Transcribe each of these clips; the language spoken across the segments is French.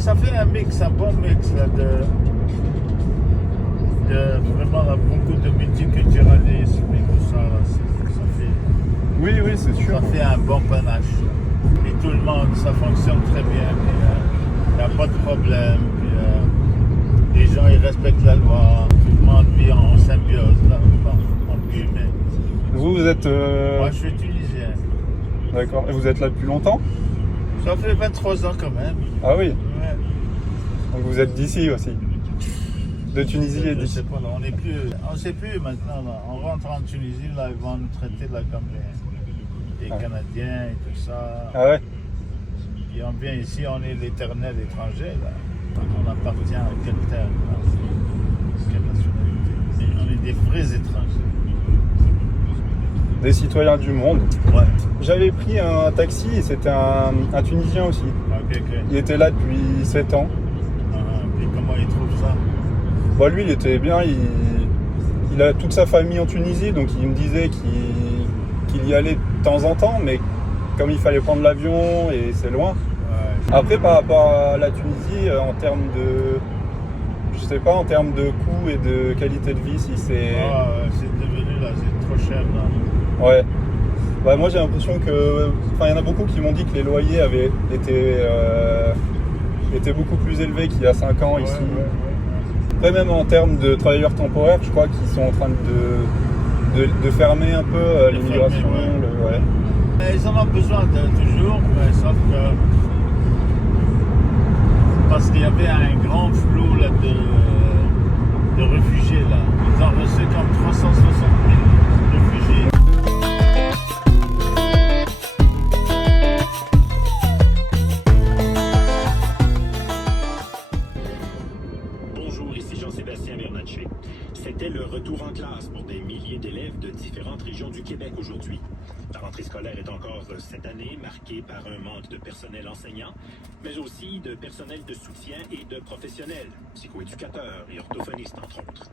ça fait un mix, un bon mix là, de vraiment là, beaucoup de multiculturalisme et tout ça. Là, ça fait, Oui, oui, c'est sûr. ça fait un bon panache. Et tout le monde, ça fonctionne très bien. Il n'y a pas de problème. Puis, les gens ils respectent la loi. Tout le monde vit en symbiose là, entre guillemets. Vous êtes... Moi je suis tunisien. D'accord. Et vous êtes là depuis longtemps? Ça fait 23 ans quand même. Ah oui. Ouais. Donc vous êtes d'ici aussi? De Tunisie et Je d'ici? sais pas, là, on sait plus maintenant. Là. On rentre en Tunisie, là, ils vont nous traiter là, comme les Canadiens et tout ça. Ah ouais? Et on vient ici, on est l'éternel étranger. Là. On appartient à quelle terre, là, quelle nationalité. Et on est des vrais étrangers. Des citoyens du monde. Ouais. J'avais pris un taxi et c'était un Tunisien aussi. Ok. Il était là depuis 7 ans. Puis comment ils trouvent ça? Bon, lui, il était bien. Il a toute sa famille en Tunisie, donc il me disait qu'il y allait de temps en temps, mais comme il fallait prendre l'avion et c'est loin. Ouais. Après, par rapport à la Tunisie, en termes de... Je sais pas, en termes de coût et de qualité de vie, si c'est... C'est devenu là, c'est trop cher là. Ouais. Bah, moi j'ai l'impression que... Enfin, il y en a beaucoup qui m'ont dit que les loyers avaient été beaucoup plus élevés qu'il y a 5 ans ici. Ouais. Après, même en termes de travailleurs temporaires, je crois qu'ils sont en train de fermer un peu l'immigration. Ouais. Mais ils en ont besoin toujours, mais sauf que... Parce qu'il y avait un grand flot là, de réfugiés là. Ils ont reçu comme 360 000 réfugiés. Bonjour, ici Jean-Sébastien Bernatchez. C'était le retour en classe pour des milliers d'élèves de différentes régions du Québec aujourd'hui. La rentrée scolaire est encore cette année marquée par un manque de personnel enseignant, mais aussi de personnel de soutien et de professionnels, psychoéducateurs et orthophonistes entre autres.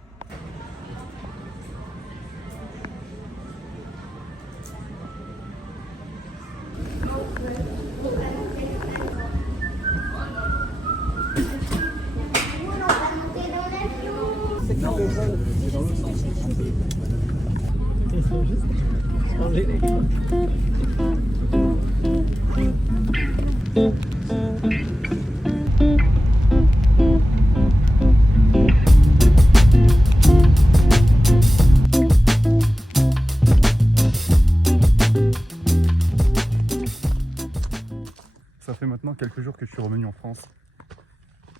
Ça fait maintenant quelques jours que je suis revenu en France.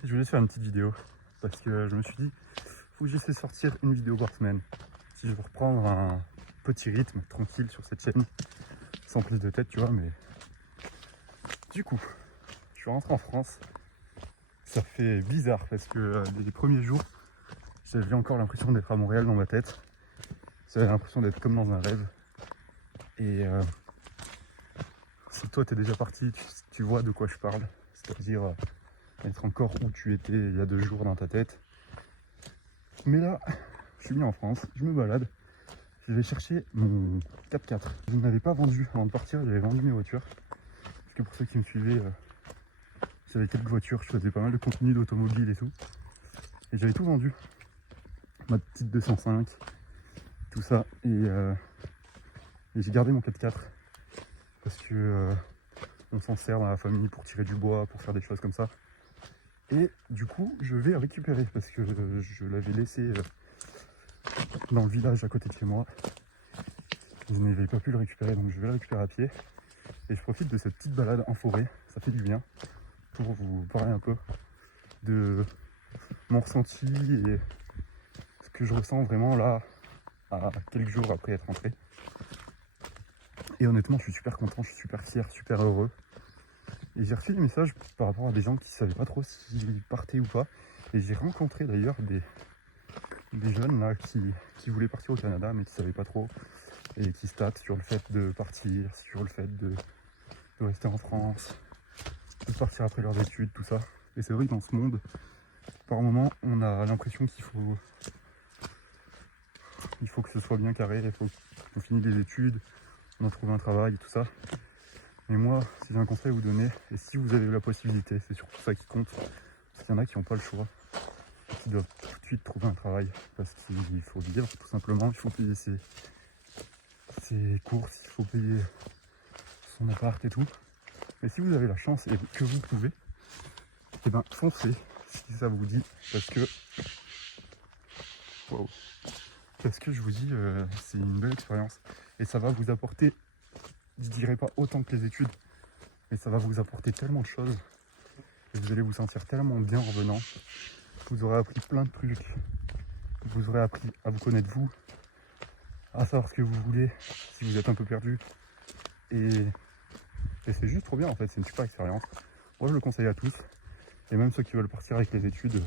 Je voulais faire une petite vidéo parce que je me suis dit, faut que j'essaie de sortir une vidéo par semaine. Si je veux reprendre un petit rythme tranquille sur cette chaîne, sans prise de tête, tu vois, mais du coup, je suis rentré en France. Ça fait bizarre parce que les premiers jours, j'avais encore l'impression d'être à Montréal dans ma tête. J'avais l'impression d'être comme dans un rêve. Et si toi t'es déjà parti, tu vois de quoi je parle. C'est-à-dire être encore où tu étais il y a 2 jours dans ta tête. Mais là, je suis venu en France, je me balade. Je vais chercher mon 4x4. Je ne l'avais pas vendu avant de partir, j'avais vendu mes voitures. Parce que pour ceux qui me suivaient, j'avais quelques voitures, je faisais pas mal de contenu d'automobile et tout. Et j'avais tout vendu. Ma petite 205, tout ça. Et j'ai gardé mon 4x4. Parce que on s'en sert dans la famille pour tirer du bois, pour faire des choses comme ça. Et du coup, je vais récupérer parce que je l'avais laissé dans le village à côté de chez moi. Je n'avais pas pu le récupérer, donc je vais le récupérer à pied. Et je profite de cette petite balade en forêt, ça fait du bien, pour vous parler un peu de mon ressenti et ce que je ressens vraiment là, à quelques jours après être rentré. Et honnêtement, je suis super content, je suis super fier, super heureux. Et j'ai reçu des messages par rapport à des gens qui ne savaient pas trop s'ils partaient ou pas. Et j'ai rencontré d'ailleurs des jeunes là qui voulaient partir au Canada mais qui ne savaient pas trop. Et qui se tâtent sur le fait de partir, sur le fait de rester en France, de partir après leurs études, tout ça. Et c'est vrai que dans ce monde, par moment, on a l'impression qu'il faut que ce soit bien carré, il faut qu'on finisse les études, on a trouvé un travail et tout ça. Et moi, si j'ai un conseil à vous donner, et si vous avez la possibilité, c'est surtout ça qui compte, parce qu'il y en a qui n'ont pas le choix, qui doivent tout de suite trouver un travail, parce qu'il faut vivre tout simplement, il faut payer ses courses, il faut payer son appart et tout. Mais si vous avez la chance et que vous pouvez, et ben foncez si ça vous dit, parce que wow. Parce que je vous dis, c'est une belle expérience et ça va vous apporter, je dirais pas autant que les études, mais ça va vous apporter tellement de choses et vous allez vous sentir tellement bien en revenant. Vous aurez appris plein de trucs, vous aurez appris à vous connaître vous, à savoir ce que vous voulez si vous êtes un peu perdu et c'est juste trop bien en fait, c'est une super expérience. Moi je le conseille à tous et même ceux qui veulent partir avec les études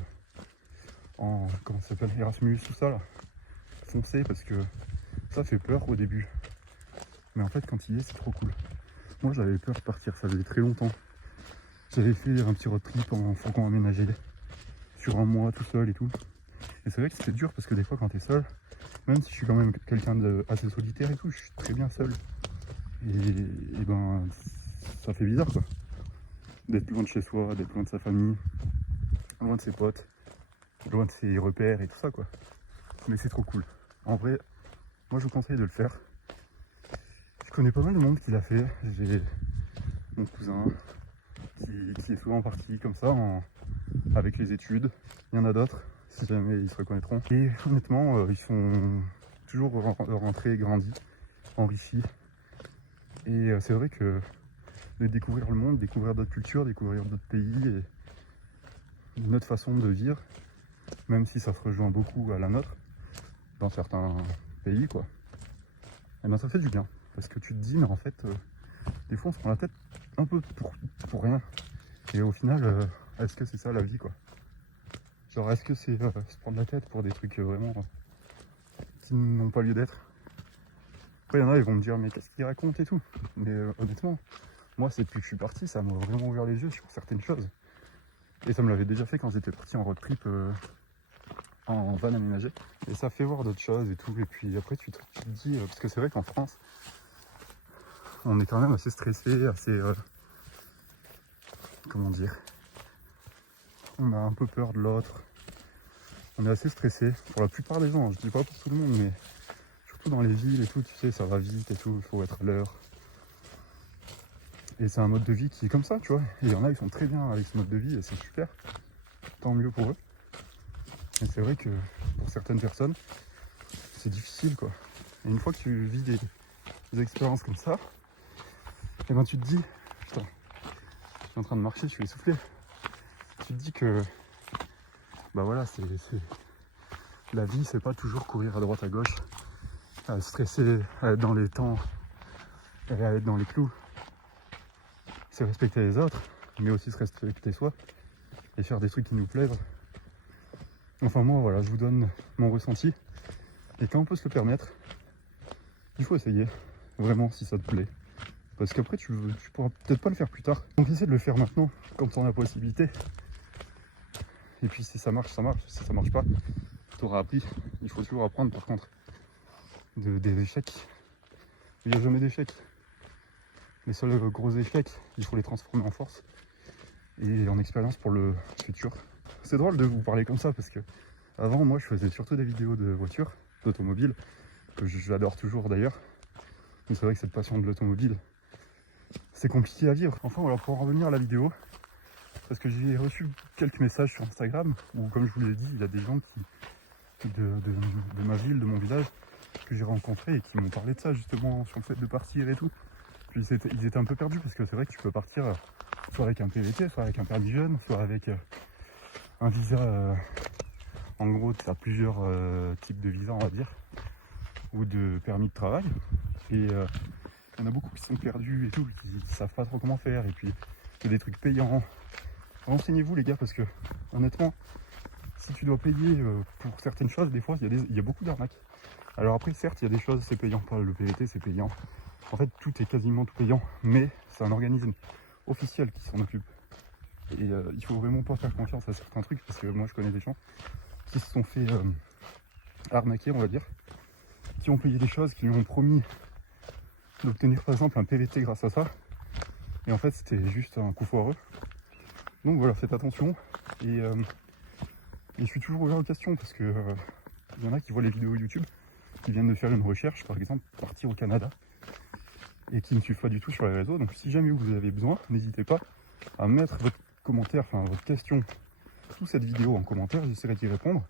en, comment ça s'appelle, Erasmus, tout ça là, foncez parce que ça fait peur au début. Mais en fait quand il y est c'est trop cool. Moi j'avais peur de partir, ça faisait très longtemps. J'avais fait un petit road trip en fourgon aménagé sur un mois tout seul et tout. Et c'est vrai que c'était dur parce que des fois quand t'es seul, même si je suis quand même quelqu'un d'assez solitaire et tout, je suis très bien seul. Et ben ça fait bizarre quoi. D'être loin de chez soi, d'être loin de sa famille, loin de ses potes, loin de ses repères et tout ça quoi. Mais c'est trop cool. En vrai, moi je vous conseille de le faire. Je connais pas mal de monde qui l'a fait. J'ai mon cousin qui est souvent parti comme ça avec les études. Il y en a d'autres, si jamais ils se reconnaîtront. Et honnêtement, ils sont toujours rentrés, grandis, enrichis. Et c'est vrai que de découvrir le monde, découvrir d'autres cultures, découvrir d'autres pays et une autre façon de vivre, même si ça se rejoint beaucoup à la nôtre, dans certains pays quoi, et ben ça fait du bien. Parce que tu te dis mais en fait des fois on se prend la tête un peu pour rien. Et au final est-ce que c'est ça la vie quoi? Genre est-ce que c'est se prendre la tête pour des trucs vraiment qui n'ont pas lieu d'être? Après il y en a ils vont me dire mais qu'est-ce qu'ils racontent et tout. Mais honnêtement, moi c'est depuis que je suis parti, ça m'a vraiment ouvert les yeux sur certaines choses. Et ça me l'avait déjà fait quand j'étais parti en road trip en van aménagé. Et ça fait voir d'autres choses et tout. Et puis après tu te dis, parce que c'est vrai qu'en France, on est quand même assez stressé, assez... comment dire, on a un peu peur de l'autre. On est assez stressé pour la plupart des gens, je dis pas pour tout le monde, mais surtout dans les villes et tout, tu sais, ça va vite et tout, il faut être à l'heure. Et c'est un mode de vie qui est comme ça, tu vois. Et il y en a, ils sont très bien avec ce mode de vie et c'est super. Tant mieux pour eux. Et c'est vrai que pour certaines personnes, c'est difficile, quoi. Et une fois que tu vis des expériences comme ça, et ben tu te dis, putain, je suis en train de marcher, je suis essoufflé. Tu te dis que, bah voilà, la vie, c'est pas toujours courir à droite à gauche, à stresser, à être dans les temps, à être dans les clous. C'est respecter les autres, mais aussi se respecter soi et faire des trucs qui nous plaisent. Enfin moi voilà, je vous donne mon ressenti et quand on peut se le permettre, il faut essayer, vraiment si ça te plaît. Parce qu'après tu pourras peut-être pas le faire plus tard. Donc essaie de le faire maintenant quand on a la possibilité. Et puis si ça marche, ça marche. Si ça marche pas, tu auras appris. Il faut toujours apprendre par contre. Des échecs. Il n'y a jamais d'échecs. Les seuls gros échecs, il faut les transformer en force et en expérience pour le futur. C'est drôle de vous parler comme ça parce que avant moi je faisais surtout des vidéos de voitures, d'automobile, que j'adore toujours d'ailleurs. Mais c'est vrai que cette passion de l'automobile, c'est compliqué à vivre. Enfin voilà, pour en revenir à la vidéo, parce que j'ai reçu quelques messages sur Instagram où comme je vous l'ai dit, il y a des gens de ma ville, de mon village, que j'ai rencontrés et qui m'ont parlé de ça justement sur le fait de partir et tout. Puis ils étaient un peu perdus parce que c'est vrai que tu peux partir soit avec un PVT, soit avec un permis jeune, soit avec un visa. En gros, tu as plusieurs types de visas, on va dire, ou de permis de travail. Et il y en a beaucoup qui sont perdus et tout, qui ne savent pas trop comment faire. Et puis, il y a des trucs payants. Renseignez-vous, les gars, parce que honnêtement, si tu dois payer pour certaines choses, des fois, il y a beaucoup d'arnaques. Alors après, certes, il y a des choses, c'est payant, pas le PVT, c'est payant. En fait, tout est quasiment tout payant, mais c'est un organisme officiel qui s'en occupe. Et il faut vraiment pas faire confiance à certains trucs, parce que moi je connais des gens qui se sont fait arnaquer, on va dire, qui ont payé des choses, qui lui ont promis d'obtenir par exemple un PVT grâce à ça, Et en fait, c'était juste un coup foireux. Donc voilà, faites attention. Et je suis toujours ouvert aux questions parce que il y en a qui voient les vidéos YouTube, qui viennent de faire une recherche, par exemple, partir au Canada, et qui ne suivent pas du tout sur les réseaux. Donc si jamais vous avez besoin, n'hésitez pas à mettre votre commentaire, enfin votre question sous cette vidéo en commentaire, j'essaierai d'y répondre.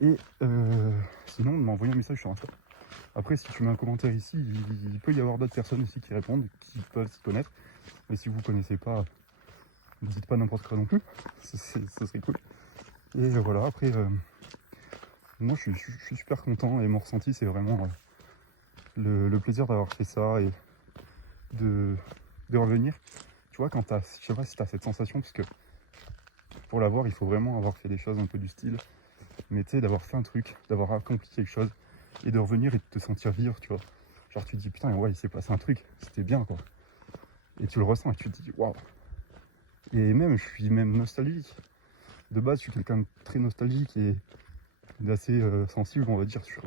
Et sinon, de m'envoyer un message sur Insta. Après, si tu mets un commentaire ici, il peut y avoir d'autres personnes ici qui répondent, qui peuvent s'y connaître. Mais si vous ne connaissez pas, ne dites pas n'importe quoi non plus, ce serait cool. Et voilà, après, moi je suis super content et mon ressenti c'est vraiment le plaisir d'avoir fait ça et de revenir. Tu vois, quand je sais pas si tu as cette sensation, parce que pour l'avoir, il faut vraiment avoir fait des choses un peu du style, mais tu sais, d'avoir fait un truc, d'avoir accompli quelque chose et de revenir et de te sentir vivre, tu vois. Genre tu te dis putain, ouais, il s'est passé un truc, c'était bien quoi. Et tu le ressens et tu te dis waouh. Et même, je suis même nostalgique. De base, je suis quelqu'un de très nostalgique et d'assez sensible, on va dire, sur...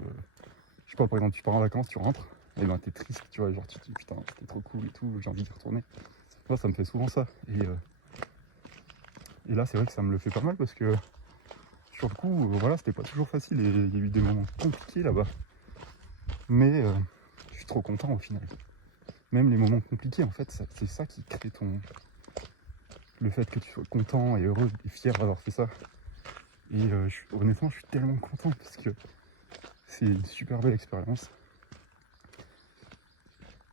je sais pas, par exemple, tu pars en vacances, tu rentres, et ben t'es triste, tu vois, genre tu te dis putain, c'était trop cool et tout, j'ai envie d'y retourner. Moi, ça me fait souvent ça. Et là, c'est vrai que ça me le fait pas mal parce que, sur le coup, voilà, c'était pas toujours facile et il y a eu des moments compliqués là-bas. Mais je suis trop content au final. Même les moments compliqués, en fait, c'est ça qui crée le fait que tu sois content et heureux et fier d'avoir fait ça. Et honnêtement, je suis tellement content parce que c'est une super belle expérience.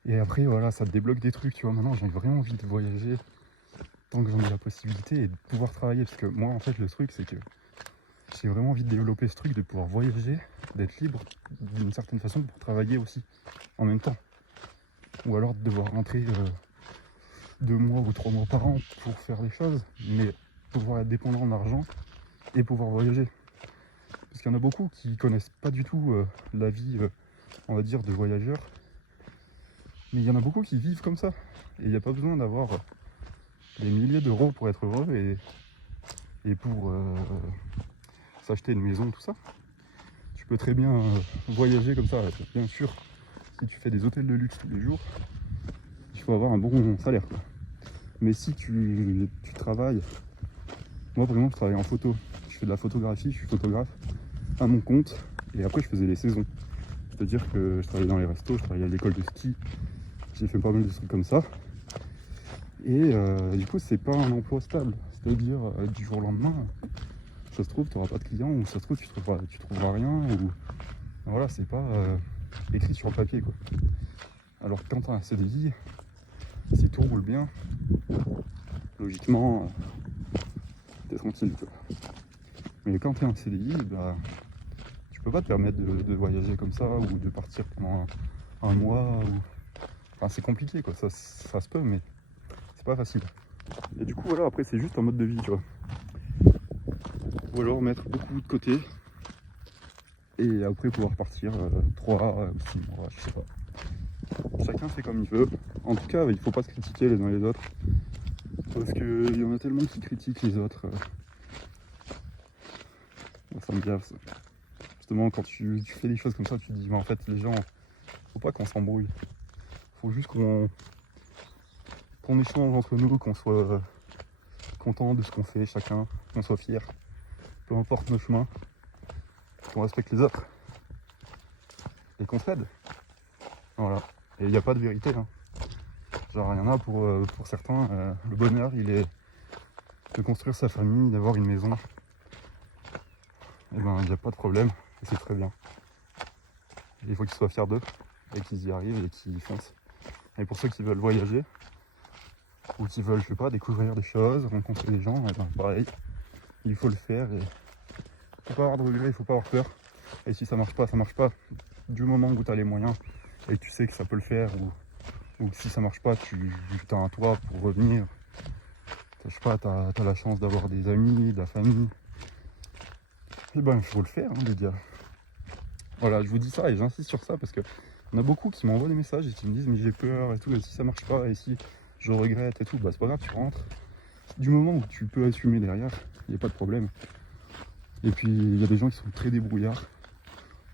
Et après, voilà, ça te débloque des trucs, tu vois. Maintenant, j'ai vraiment envie de voyager tant que j'en ai la possibilité et de pouvoir travailler. Parce que moi, en fait, le truc, c'est que j'ai vraiment envie de développer ce truc, de pouvoir voyager, d'être libre d'une certaine façon pour travailler aussi en même temps. Ou alors de devoir rentrer 2 mois ou 3 mois par an pour faire des choses, mais pouvoir être dépendant en argent et pouvoir voyager. Parce qu'il y en a beaucoup qui connaissent pas du tout la vie, on va dire, de voyageur. Mais il y en a beaucoup qui vivent comme ça. Et il n'y a pas besoin d'avoir des milliers d'euros pour être heureux et pour s'acheter une maison, tout ça. Tu peux très bien voyager comme ça. Bien sûr, si tu fais des hôtels de luxe tous les jours, il faut avoir un bon salaire, quoi. Mais si tu travailles... Moi, par exemple, je travaille en photo. Je fais de la photographie, je suis photographe à mon compte. Et après, je faisais les saisons. C'est-à-dire que je travaillais dans les restos, je travaillais à l'école de ski. J'ai fait pas mal de trucs comme ça. Et du coup, c'est pas un emploi stable. C'est-à-dire, du jour au lendemain, ça se trouve, tu n'auras pas de clients, ou ça se trouve, tu trouveras rien. Ou voilà, c'est pas écrit sur le papier, quoi. Alors que quand tu as un CDI, si tout roule bien, logiquement, t'es tranquille, tu vois. Mais quand tu es en CDI, bah, tu peux pas te permettre de voyager comme ça ou de partir pendant un mois. Enfin, c'est compliqué, quoi. Ça se peut, mais c'est pas facile. Et du coup, voilà, après, c'est juste un mode de vie, tu vois. Ou alors mettre beaucoup de côté et après pouvoir partir 3 ou 6 mois, je sais pas. Chacun fait comme il veut. En tout cas, il faut pas se critiquer les uns les autres. Parce qu'il y en a tellement qui critiquent les autres. Ça me gave, ça. Justement, quand tu fais des choses comme ça, tu te dis, mais en fait, les gens, faut pas qu'on s'embrouille. Faut juste qu'on échange entre nous, qu'on soit content de ce qu'on fait chacun, qu'on soit fier. Peu importe nos chemins, qu'on respecte les autres. Et qu'on s'aide. Voilà. Et il n'y a pas de vérité, hein. Genre, il y en a pour certains, le bonheur, il est de construire sa famille, d'avoir une maison. Et ben, il n'y a pas de problème, et c'est très bien. Et il faut qu'ils soient fiers d'eux, et qu'ils y arrivent, et qu'ils foncent. Et pour ceux qui veulent voyager, ou qui veulent, je sais pas, découvrir des choses, rencontrer des gens, et ben, pareil, il faut le faire, et il faut pas avoir de regrets, il faut pas avoir peur. Et si ça marche pas, ça marche pas. Du moment où tu as les moyens, et que tu sais que ça peut le faire, ou que si ça marche pas, tu as un toit pour revenir. Je sais pas, t'as la chance d'avoir des amis, de la famille. Et ben, il faut le faire, hein, les gars. Voilà, je vous dis ça et j'insiste sur ça parce que y en a beaucoup qui m'envoient des messages et qui me disent mais j'ai peur et tout, et si ça marche pas, et si je regrette et tout, bah c'est pas grave, tu rentres. Du moment où tu peux assumer derrière, il n'y a pas de problème. Et puis il y a des gens qui sont très débrouillards.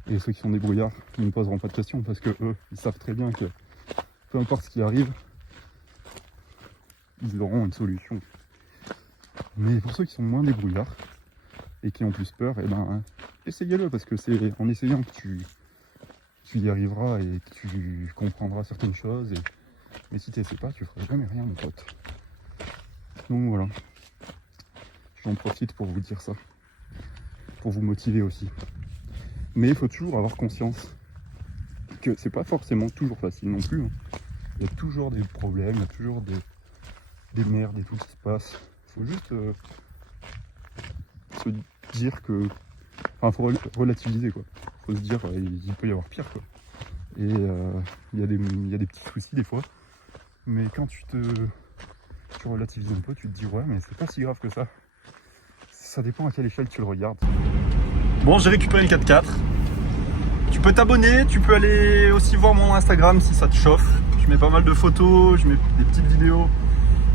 Et ceux qui sont débrouillards, ils ne poseront pas de questions parce que eux, ils savent très bien que peu importe ce qui arrive, ils auront une solution. Mais pour ceux qui sont moins débrouillards et qui ont plus peur, eh ben, essayez-le, parce que c'est en essayant que tu y arriveras et que tu comprendras certaines choses. Mais si tu n'essaies pas, tu feras jamais rien, mon pote. Donc voilà, j'en profite pour vous dire ça, pour vous motiver aussi. Mais il faut toujours avoir conscience que c'est pas forcément toujours facile non plus. Il y a toujours des problèmes, il y a toujours des merdes et tout qui se passe. Il faut juste se dire que... Enfin, faut relativiser, quoi. Faut se dire, il peut y avoir pire, quoi. Et il y a des petits soucis des fois. Mais quand tu relativises un peu, tu te dis, ouais, mais c'est pas si grave que ça. Ça dépend à quelle échelle tu le regardes. Bon, j'ai récupéré le 4x4. Tu peux t'abonner, tu peux aller aussi voir mon Instagram si ça te chauffe. Je mets pas mal de photos, je mets des petites vidéos.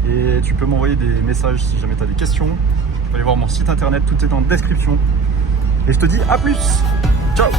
Et tu peux m'envoyer des messages si jamais tu as des questions. Tu peux aller voir mon site internet, tout est en description. Et je te dis à plus. Ciao.